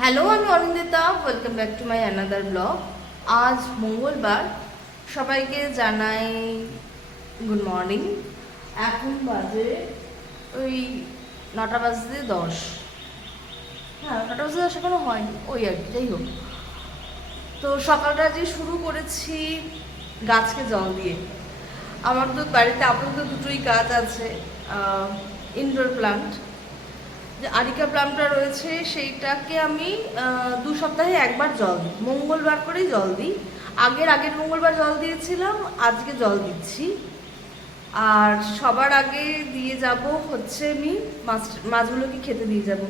Hello, আমি Anindita. Welcome back to my another blog. আজ মঙ্গলবার, সবাইকে জানাই গুড মর্নিং। এখন বাজে ওই 9:10। হ্যাঁ, 9:10 এখনো হয়নি, ওই আর কি। যাই হোক, তো সকালটা যে শুরু করেছি গাছকে জল দিয়ে। আমার তো বাড়িতে আপাতত দুটোই গাছ আছে। ইনডোর প্লান্ট, যে আরিকা প্লামটা রয়েছে সেইটাকে আমি 2 সপ্তাহে একবার জল দিই, মঙ্গলবার করেই জল দিই। আগের মঙ্গলবার জল দিয়েছিলাম, আজকে জল দিচ্ছি। আর সবার আগে দিয়ে যাব হচ্ছে আমি মাছগুলোকে খেতে দিয়ে যাব।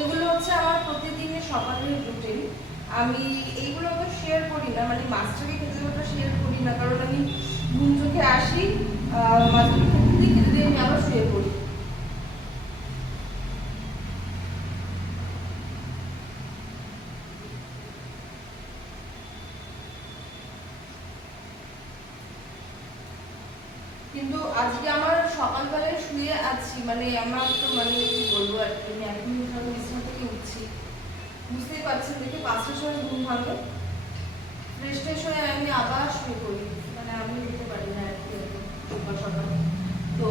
এগুলো হচ্ছে আমার প্রতিদিনের সকালের রুটিন। আমি এইগুলো তো শেয়ার করি না, মানে মাছটাকে খেতে দেওয়াটা শেয়ার করি না, কারণ আমি ঘুম চোখে আসি, মাছগুলো খেতে দিয়ে আমি আবার শুয়ে পড়ি। কিন্তু আজকে আমার সকালবেলায় শুয়ে আছি, মানে আমার তো মানে কি বলবো আর কি, আমি এখন বিছানা থেকে উঠছি, বুঝতেই পারছেন দেখে 5টার সময় ঘুম ভাঙে। ফ্রেশ ট্রেশ হয়ে আমি আবার শুয়ে পড়ি, মানে আমি উঠতে পারি না আর কি সকাল সকাল। তো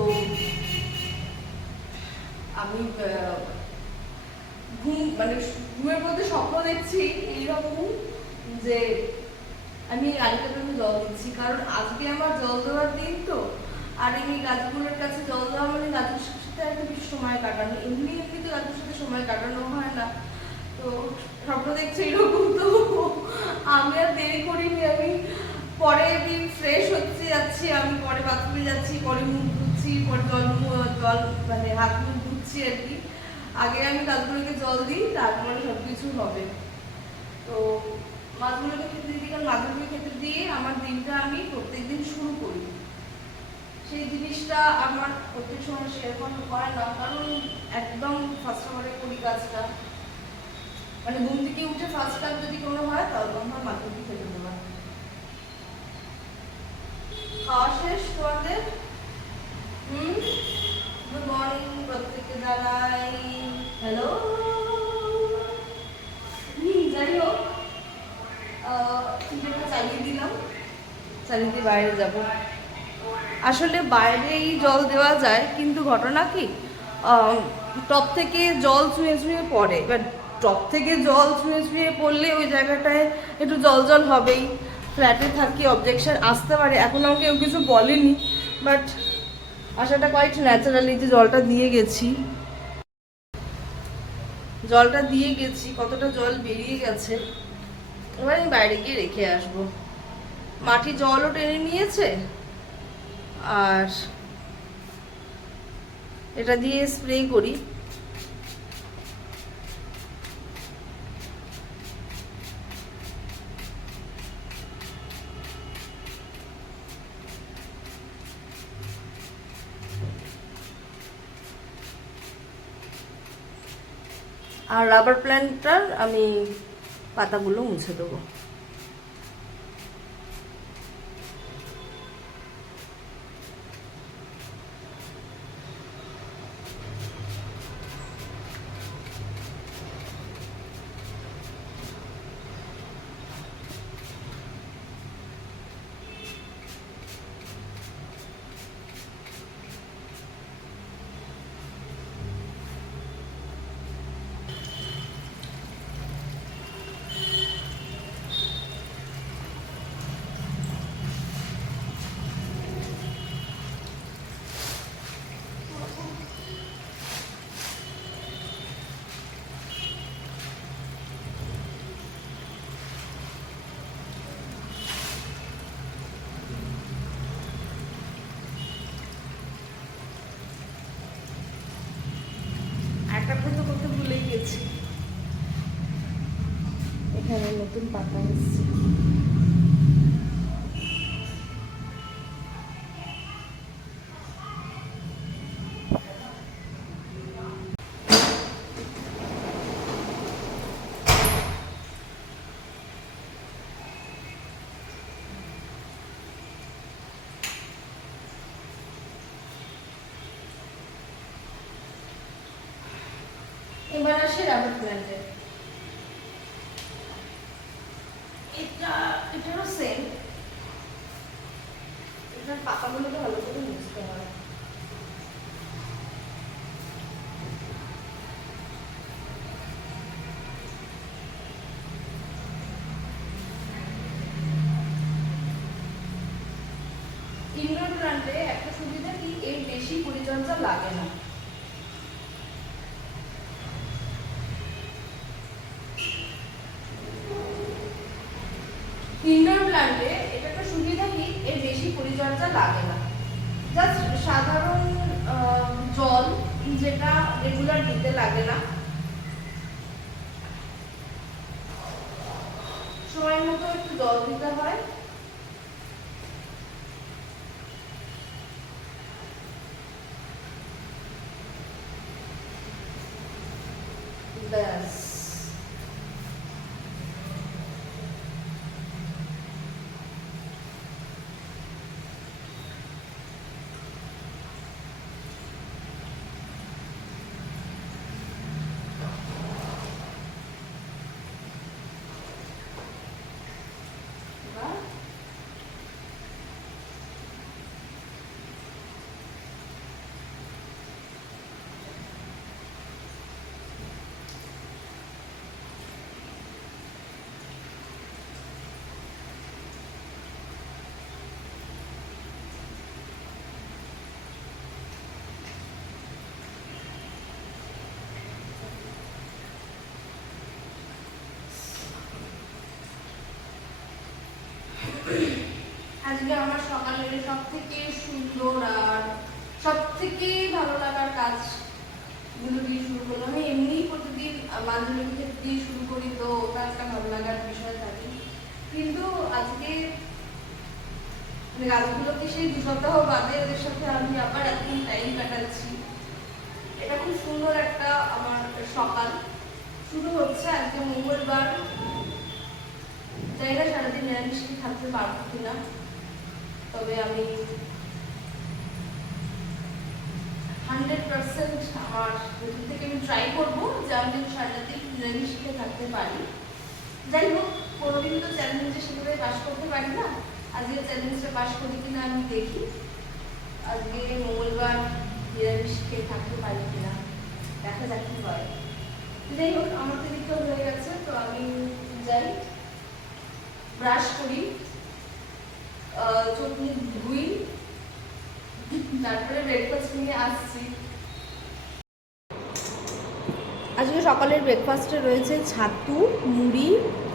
আমি মানে ঘুমের মধ্যে স্বপ্ন দেখছি এইরকম, যে আমি আরেকটা জল দিচ্ছি, কারণ আজকে আমার জল দেওয়ার দিন। তো আর এই গাছগুলোর কাছে জল দেওয়া মানে গাছের সাথে একটা বেশি সময় কাটানো, এমনি তো গাছের সাথে সময় কাটানো হয় না। তো স্বপ্ন দেখছি এরকম। তো আমি আর দেরি করিনি, আমি পরে আমি ফ্রেশ হচ্ছে যাচ্ছি, আমি পরে বাথরুমে যাচ্ছি, পরে মুখ ধুচ্ছি, পরে জল মানে হাত মুখ ধুচ্ছি আর কি। আগে আমি গাছগুলোকে জল দিই, তারপরে সবকিছু হবে। তো মাছগুলোকে খেতে দিই, কারণ মাছগুলোকে খেতে দিয়ে আমার দিনটা আমি প্রত্যেকদিন শুরু করি। সেই জিনিসটা আমার প্রত্যেক সময় শেয়ার করা হয় না, কারণ একদম ফার্স্ট আওয়ারে করি কাজটা, মানে ঘুম থেকে উঠে ফার্স্ট কাজ যদি কোনো হয় তাহলে আমার মাছগুলোকে খেতে দেওয়া। খাওয়া শেষ তোমাদের? গুড মর্নিং প্রত্যেককে জানাই হ্যালো। যাই হোক, চালিয়ে দিলাম, চালিয়ে দিয়ে বাইরে যাব। আসলে বাইরেই জল দেওয়া যায়, কিন্তু ঘটনা কি, টপ থেকে জল ছুঁয়ে ছুঁয়ে পড়ে। এবার টপ থেকে জল ছুঁয়ে ছুঁয়ে পড়লে ওই জায়গাটায় একটু জল জল হবেই। ফ্ল্যাটে থাকি, অবজেকশন আসতে পারে। এখন আমাকে কেউ কিছু বলেনি, বাট আশাটা কোয়াইট ন্যাচারালি যে জলটা দিয়ে গেছি, কতটা জল বেরিয়ে গেছে। এবার আমি বাইরে গিয়ে রেখে আসবো। মাটি জলও টেনে নিয়েছে, আর এটা দিয়ে স্প্রে করি। আর রাবার প্ল্যান্টটার আমি পাতাগুলো মুছে দেবো। একটা কথা বলতে ভুলেই গেছি, এখানে নতুন পাতা এসেছে। আসে রাবার প্ল্যান্টের। এটারও সেম, এটার পাতাগুলোকে ভালো করে মুছতে হয়। ইনডোর প্ল্যান্টে একটা সুবিধা কি, এর বেশি পরিচর্যা লাগে না। ইনডোর প্ল্যান্টে এটা একটা সুবিধা কি, এর বেশি পরিচর্যা লাগে না। জাস্ট সাধারণ জল, যেটা রেগুলার দিতে লাগে না, সময় মতো একটু জল দিতে হয়। ব্যাস। আজকে আমার সকালের সব থেকে সুন্দর আর সব থেকে ভালো লাগার কাজ গুলো দিয়ে শুরু করলাম। আমি এমনি প্রতিদিন মাঝে দিয়ে শুরু করি, তো ওটা একটা ভালো লাগার বিষয় থাকে। কিন্তু আজকে গাছগুলোকে সেই 2 সপ্তাহ বাদে ওদের সাথে আমি আবার এতদিন টাইম কাটাচ্ছি। এটা খুব সুন্দর একটা আমার সকাল শুরু হচ্ছে। আজকে মঙ্গলবার, জানি না সারাদিন নিরামিষ থাকতে পারবো কিনা, তবে আমি 100% আমার ভেতর থেকে আমি ট্রাই করবো যে আমি সারাদিন নিরামিষ থাকতে পারি। যাই হোক, কোনোদিন তো চ্যালেঞ্জে সেভাবে পাশ করতে পারি না। আজকে চ্যালেঞ্জটা পাশ করি কিনা আমি দেখি। আজকে মঙ্গলবার নিরামিষ খেয়ে থাকতে পারি কিনা, দেখা যাক কি হয়। যাই হোক, আমার তো দিকটা হয়ে গেছে, তো আমি যাই, ব্রাশ করি, চোখ মুখ ধুই, তারপরে ব্রেকফাস্ট নিয়ে আসছি। আজকে সকালের ব্রেকফাস্টে রয়েছে ছাতু, মুড়ি,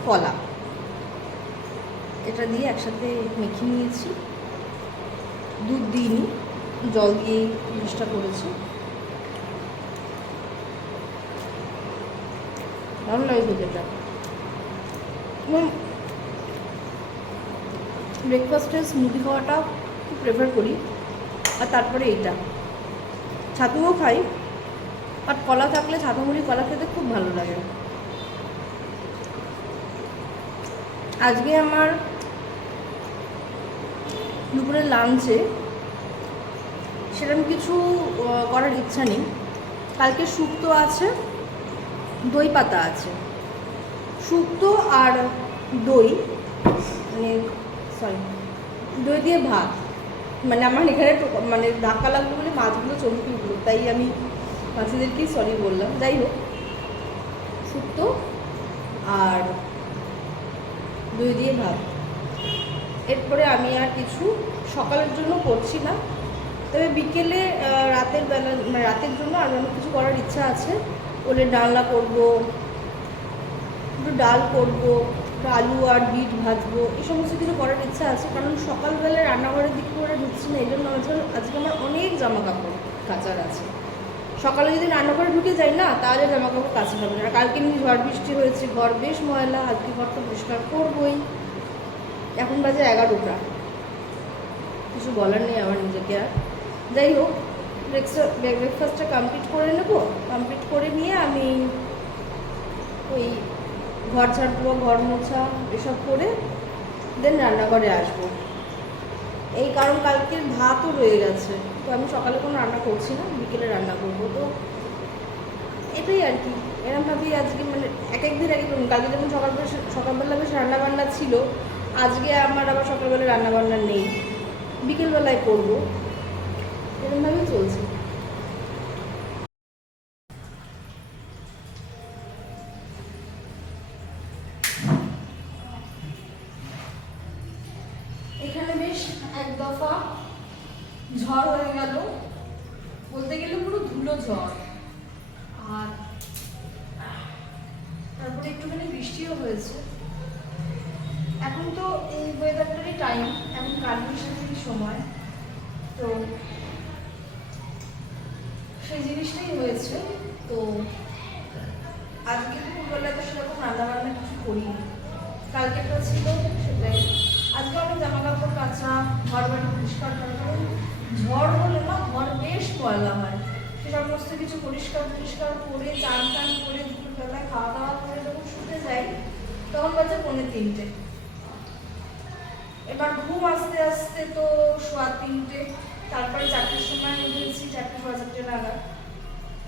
কলা। এটা দিয়ে একসাথে মেখে নিয়েছি, দুধ দিইনি, জল দিয়ে জিনিসটা করেছি। ভালো লাগে খেতে। ব্রেকফাস্টে স্মুদি খাওয়াটা খুব প্রেফার করি, আর তারপরে এইটা ছাতুও খাই, আর কলা থাকলে ছাতু মুড়ি কলা খেতে খুব ভালো লাগে। আজকে আমার দুপুরের লাঞ্চে সেরকম কিছু করার ইচ্ছা নেই। কালকে শুক্তো আছে, দই পাতা আছে। শুক্তো আর দই, মানে দই দিয়ে ভাত, মানে আমার এখানে মানে ধাক্কা লাগলো বলে মাছগুলো চমকে উঠলো, তাই আমি মাছদেরকেই সরি বললাম। যাই হোক, শুক্তো আর দই দিয়ে ভাত। এরপরে আমি আর কিছু সকালের জন্য করছি না, তবে বিকেলে রাতের বেলা, মানে রাতের জন্য আর অনেক কিছু করার ইচ্ছা আছে। ওলে ডালনা করবো, একটু ডাল করবো, আলু আর বিট ভাজবো, এই সমস্ত কিছু করার ইচ্ছা আছে। কারণ সকালবেলায় রান্নাঘরের দিক করে ঢুকছি না, এই জন্য আজকে আমার অনেক জামা কাপড় কাচার আছে। সকালে যদি রান্নাঘরে ঢুকে যাই না, তাহলে জামা কাপড় কাচা হবে না। কালকে এমনি ঝড় বৃষ্টি হয়েছে, ঘর বেশ ময়লা, আজকে ঘরটা পরিষ্কার করবোই। এখন বাজে 11টা, কিছু বলার নেই আমার নিজেকে আর। যাই হোক, ব্রেকফাস্টটা কমপ্লিট করে নেবো, কমপ্লিট করে নিয়ে আমি ওই ঘর ঝাড় দেবো, ঘর মোছা এসব করে দেন রান্নাঘরে আসবো। এই কারণ কালকের ভাতও রয়ে গেছে, তো আমি সকালে কোনো রান্না করছি না, বিকেলে রান্না করবো। তো এটাই আর কি। এরকম ভাবি আজকে মানে এক এক দিন এক এক রকম। কালকে যেমন সকালবেলা বেশ রান্নাবান্না ছিল, আজকে আমার আবার সকালবেলা রান্নাবান্না নেই, বিকেলবেলায় করবো, এরকমভাবেই চলছে। এখানে বেশ এক দফা ঝড় হয়ে গেল, বলতে গেলে পুরো ধুলো ঝড়। আর তারপরে একটুখানি বৃষ্টিও হয়েছে। এখন তো এই ওয়েদারটারই টাইম, এখন কালবৈশাখীর সময়, তো সেই জিনিসটাই হয়েছে। তো আজকে দুপুরবেলা তো সেরকম রান্নাবান্না কিছু করিনি, কালকেটা ছিল সেটাই। আজকে অনেক জামা কাপড় কাচা, ঘর বাড়ি পরিষ্কার করা, কারণ ঝড় হলে না ঘর বেশ ময়লা হয়। সে সমস্ত কিছু পরিষ্কার করে চান টান করে দুপুরবেলায় খাওয়া দাওয়া করে যখন শুতে যাই তখন বাজে 2:45। এবার ঘুম আস্তে আস্তে তো 3:15, তারপরে 4টার সময় উঠেছি, 4:15 নাগাদ।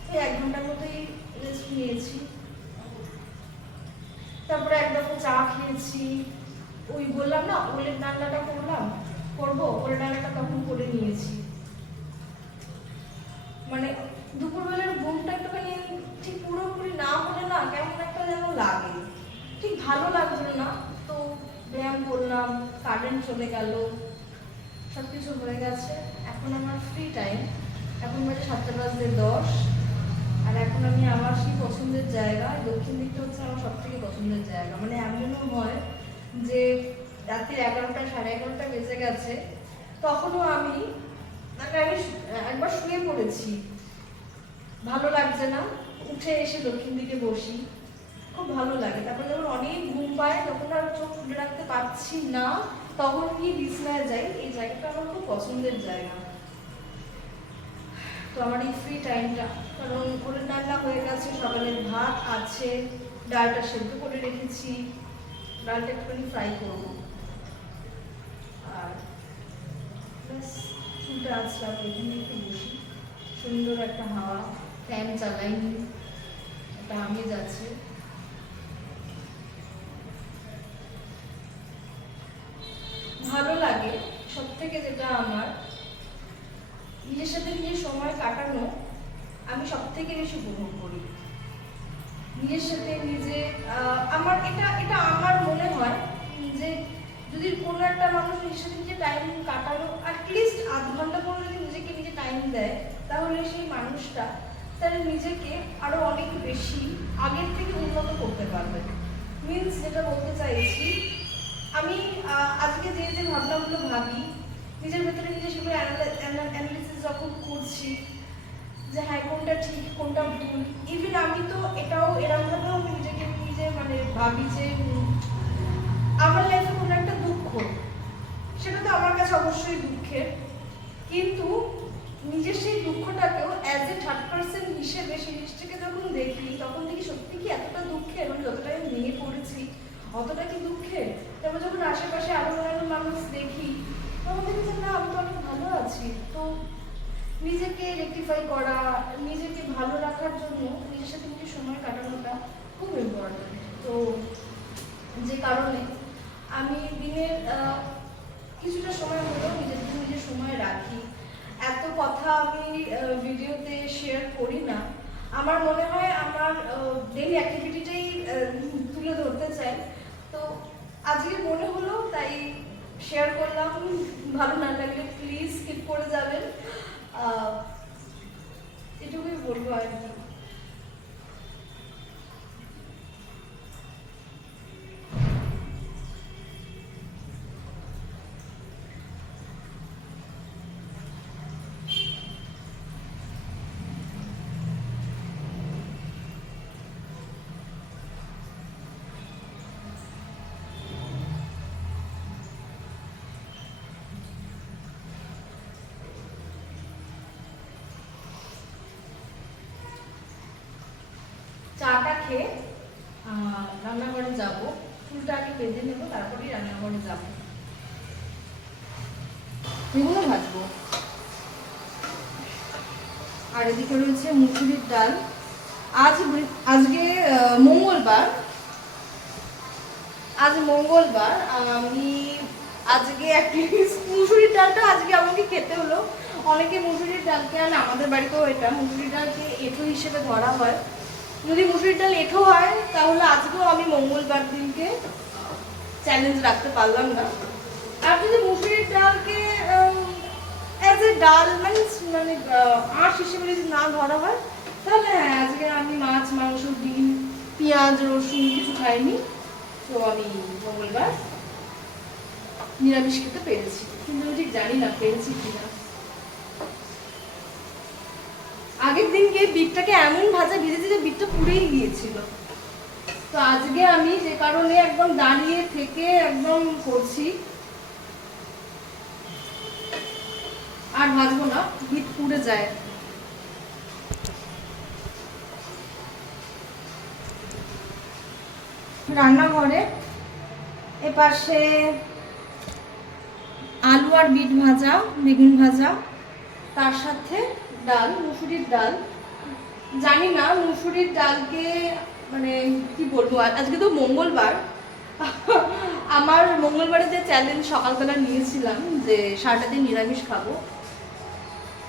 ওই 1 ঘন্টার মতোই রেস্ট নিয়েছি। তারপরে এক দফা চা খেয়েছি। ওই বললাম না ওলের ডালনাটা করবো, ওলের ডালনাটা তখন করে নিয়েছি। মানে দুপুরবেলার ঘুমটা একটুখানি ঠিক পুরোপুরি না হলে না কেমন একটা যেন লাগে, ঠিক ভালো লাগছিল না। তো ব্যায়াম করলাম, কারেন্ট চলে গেল, সবকিছু হয়ে গেছে। এখন আমার ফ্রি টাইম, এখন বাজে 7:10। আর এখন আমি আমার সেই পছন্দের জায়গা, দক্ষিণ দিকটা হচ্ছে আমার সব থেকে পছন্দের জায়গা। মানে এমনও হয় যে রাত্রি 11টা 11:30 বেজে গেছে, তখনও আমি একবার শুয়ে পড়েছি, ভালো লাগছে না, উঠে এসে দক্ষিণ দিকে বসি, খুব ভালো লাগে। তারপরে যখন অনেক ঘুম পায়, তখন আর চোখ খুলে রাখতে পারছি না, তখন গিয়ে বিছনায় যাই। এই জায়গাটা আমার খুব পছন্দের জায়গা। তো আমার এই ফ্রি টাইমটা, কারণ ওলের ডালনা হয়ে গেছে, সকালের ভাত আছে, ডালটা সেদ্ধ করে রেখেছি, ডালটা একটুখানি ফ্রাই করবো, আর ব্যাস চুলটা আসলাম, এখানে একটু বসি, সুন্দর একটা হাওয়া, ফ্যান চালাইনি, একটা আমেজ আছে। ভালো লাগে সব থেকে যেটা আমার নিজের সাথে নিজের সময় কাটানো, আমি সব থেকে বেশি উপভোগ করি নিজের সাথে নিজে। আমার এটা আমার মনে হয় যে যদি কোনো একটা মানুষ নিজের সাথে নিজে টাইম কাটানো অ্যাটলিস্ট 1/2 ঘন্টা পর যদি নিজেকে নিজে টাইম দেয়, তাহলে সেই মানুষটা তার নিজেকে আরো অনেক বেশি আগের থেকে উন্নত করতে পারবে। মিনস যেটা বলতে চাইছি, আমি আজকে যে যে ভাবনাগুলো ভাবি, নিজের ভেতরে নিজে সেগুলো অ্যানালিসিস যখন করছি যে হ্যাঁ কোনটা ঠিক কোনটা ভুল, ইভেন আমি তো এটাও এরকমভাবেও আমি নিজেকে নিজে মানে ভাবি যে আমার লাইফে কোনো একটা দুঃখ, সেটা তো আমার কাছে অবশ্যই দুঃখের, কিন্তু নিজের সেই দুঃখটাকেও অ্যাজ এ 3rd person হিসেবে সেই জিনিসটাকে যখন দেখি, তখন দেখি সত্যি কি এতটা দুঃখের, মানে যতটা আমি ভেঙে পড়েছি অতটা কি দুঃখের। তারপর যখন আশেপাশে আরো অন্যান্য মানুষ দেখি, তখন দেখি যে না আমি তো অনেক ভালো আছি। তো নিজেকে রেকটিফাই করা, নিজেকে ভালো রাখার জন্য নিজের সাথে নিজের সময় কাটানোটা খুব ইম্পর্টেন্ট। তো যে কারণে আমি দিনের কিছুটা সময় হলেও নিজের জন্য নিজের সময় রাখি। এত কথা আমি ভিডিওতে শেয়ার করি না, আমার মনে হয় আমার ডেইলি অ্যাক্টিভিটিটাই তুলে ধরতে চাই। তো আজকে মনে হলো তাই শেয়ার করলাম। ভালো না লাগলে প্লিজ স্কিপ করে যাবেন, এটুকুই বলবো আর কি। চাটা খেয়ে রান্নাঘরে যাব, চুলটা আগে বেঁধে নেবো, তারপরেই রান্নাঘরে যাব, এগুলো ভাজবো। আর এদিকে রয়েছে মুসুরির ডাল, আজকে মঙ্গলবার। আজ মঙ্গলবার আমি আজকে মুসুরির ডালটা আজকে আমাকে খেতে হলো। অনেকে মুসুরির ডালকে, আর আমাদের বাড়িতেও এটা মুসুরির ডালকে এঁঠো হিসেবে ধরা হয়। যদি মুসুরির ডাল এঁঠো হয় তাহলে আজকেও আমি মঙ্গলবার দিনকে চ্যালেঞ্জ রাখতে পারলাম না। আর যদি মুসুরির ডালকে অ্যাজ এ ডাল মানে আঁশ হিসেবে যদি না ধরা হয় তাহলে হ্যাঁ, আজকে আমি মাছ, মাংস, ডিম, পেঁয়াজ, রসুন কিছু খাইনি। তো আমি মঙ্গলবার নিরামিষ খেতে পেরেছি, কিন্তু আমি ঠিক জানি না পেরেছি কিনা। আগের দিনকে বিটটাকে এমন ভাজা ভেজেছি যে বিটটা পুড়েই গিয়েছিল। তো আজকে আমি যে কারণে একদম দাঁড়িয়ে থেকে একদম করছি, আর ভাজবো না, বিট পুড়ে যায়। রান্নাঘরে এপাশে আলু আর বিট ভাজা, বেগুন ভাজা, তার সাথে ডাল, মুসুরির ডাল। জানি না মুসুরির ডালকে মানে কি বলবো, আজকে তো মঙ্গলবার। আমার মঙ্গলবারে যে চ্যালেঞ্জ সকালবেলা নিয়েছিলাম যে সারাটা দিন নিরামিষ খাবো,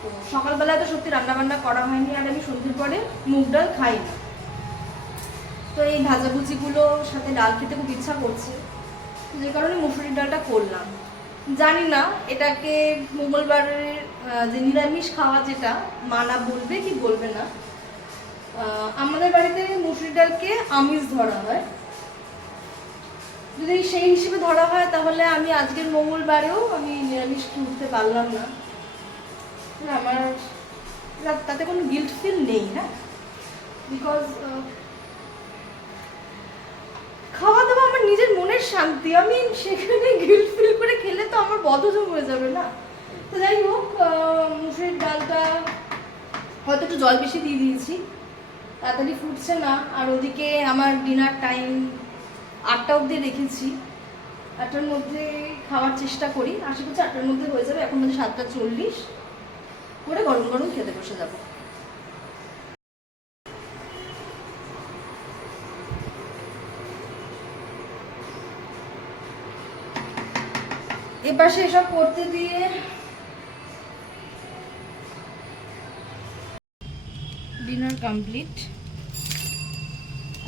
তো সকালবেলা তো সত্যি রান্নাবান্না করা হয়নি, আর আমি সন্ধ্যের পরে মুগ ডাল খাই না। তো এই ভাজাভুজিগুলোর সাথে ডাল খেতে খুব ইচ্ছা করছে, যে কারণে মুসুরির ডালটা করলাম। জানি না এটাকে মঙ্গলবারের যে নিরামিষ খাওয়া যেটা মানা বলবে কি বলবে না। আমাদের বাড়িতে মুসুরির ডালকে আমিষ ধরা হয়। যদি সেই হিসেবে ধরা হয় তাহলে আমি আজকের মঙ্গলবারেও আমি নিরামিষ উঠতে পারলাম না। আমার তাতে কোনো গিল্ট ফিল নেই, হ্যাঁ, বিকজ খাওয়া দাওয়া আমার নিজের মনের শান্তি। আমি সেখানে গিল্ট ফিল করে খেলে তো আমার বদহজম হয়ে যাবে না। তো যাই হোক, মুসুরির ডালটা হয়তো একটু জল বেশি দিয়ে দিয়েছি, তাড়াতাড়ি ফুটছে না। আর ওদিকে আমার ডিনার টাইম 8টা অবধি রেখেছি, 8টার মধ্যে খাওয়ার চেষ্টা করি, আশা করছি 8টার মধ্যে হয়ে যাবে। এখন মধ্যে 7টা 40 করে গরম গরম খেতে বসে যাবো। এপাশে এসব করতে দিয়ে ডিনার কমপ্লিট।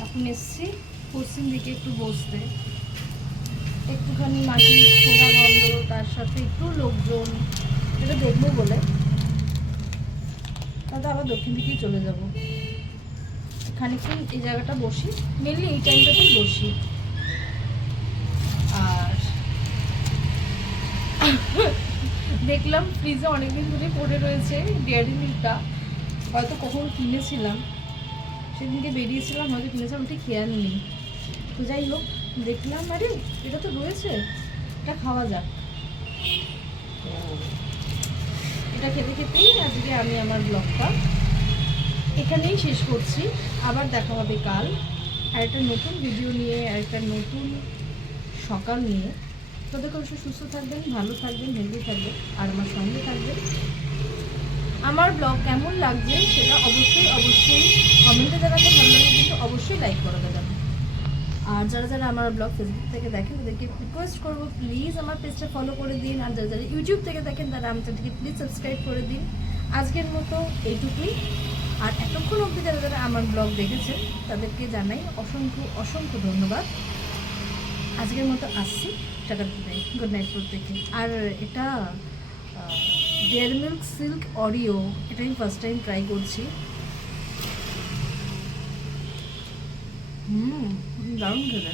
এখন এসছি পশ্চিম দিকে একটু বসতে, একটুখানি মাটির খোলা গন্ধ, তার সাথে একটু লোকজন, এটা দেখবো বলে। তাতে আবার দক্ষিণ দিকেই চলে যাব। খানিকক্ষণ এই জায়গাটা বসি, মেনলি এই টাইমটাতেই বসি। আর দেখলাম ফ্রিজে অনেকদিন ধরে পড়ে রয়েছে ডেয়ারি মিল্কটা, হয়তো কখন কিনেছিলাম, সেদিনকে বেরিয়েছিলাম হয়তো কিনেছিলাম, ঠিক খেয়াল নেই। তো যাই হোক, দেখলাম আরে এটা তো রয়েছে, এটা খাওয়া যাক। তো এটা খেতে খেতেই আজকে আমি আমার ব্লগটা এখানেই শেষ করছি। আবার দেখা হবে কাল আর একটা নতুন ভিডিও নিয়ে, আর একটা নতুন সকাল নিয়ে। ততক্ষণ সুস্থ থাকবেন, ভালো থাকবেন, হেলদি থাকবেন, আর আমার সঙ্গে থাকবেন। আমার ব্লগ কেমন লাগছে সেটা অবশ্যই কমেন্টে জানাতে ভালো লাগে, কিন্তু অবশ্যই লাইক করে দেবেন। আর যারা যারা আমার ব্লগ ফেসবুক থেকে দেখেন তাদেরকে রিকোয়েস্ট করবো প্লিজ আমার পেজটা ফলো করে দিন। আর যারা যারা ইউটিউব থেকে দেখেন তারা আমার চ্যানেলটিকে প্লিজ সাবস্ক্রাইব করে দিন। আজকের মতো এইটুকুই। আর এতক্ষণ অবধি যারা যারা আমার ব্লগ দেখেছেন তাদেরকে জানাই অসংখ্য ধন্যবাদ। আজকের মতো আসছি, টাটা, গুড নাইট প্রত্যেকে। আর এটা ডেয়ারি মিল্ক সিল্ক অরিও, এটা আমি ফার্স্ট টাইম ট্রাই করছি। দারুণ খেতে।